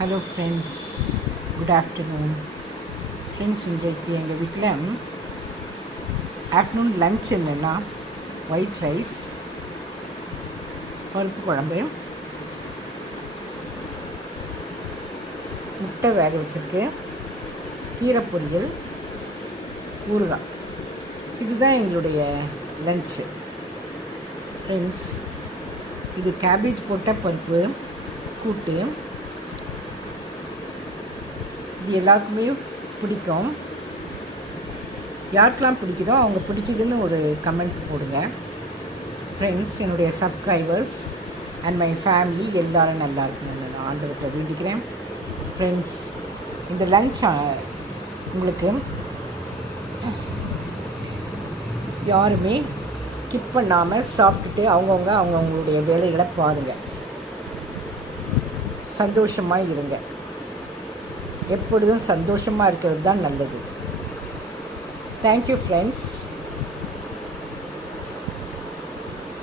Hello friends, good afternoon. Friends, இன்றைக்கு எங்கள் வீட்டில் ஆஃப்டர்நூன் லன்ச் என்னென்னா ஒயிட் ரைஸ், பருப்பு குழம்பு, முட்டை வேக வச்சுருக்கு, கீரை பொரியல், ஊறுகாய். இதுதான் எங்களுடைய லன்ச்சு. ஃப்ரெண்ட்ஸ், இது கேபேஜ் போட்ட பருப்பு கூட்டு. இது எல்லாருக்குமே பிடிக்கும். யாருக்கெல்லாம் பிடிக்குதோ அவங்க பிடிக்குதுன்னு ஒரு கமெண்ட் போடுங்க. ஃப்ரெண்ட்ஸ், என்னுடைய சப்ஸ்கிரைபர்ஸ் அண்ட் மை ஃபேமிலி எல்லோரும் நல்லா இருக்குன்னு நான் ஆண்டவர்கிட்ட வேண்டிக்கிறேன். ஃப்ரெண்ட்ஸ், இந்த லன்ச் உங்களுக்கு யாருமே ஸ்கிப் பண்ணாமல் சாப்பிட்டுட்டு அவங்கவுங்களுடைய வேலைகளை பாருங்கள். சந்தோஷமாக இருங்க. எப்பொழுதும் சந்தோஷமாக இருக்கிறது தான் நல்லது. Thank you friends.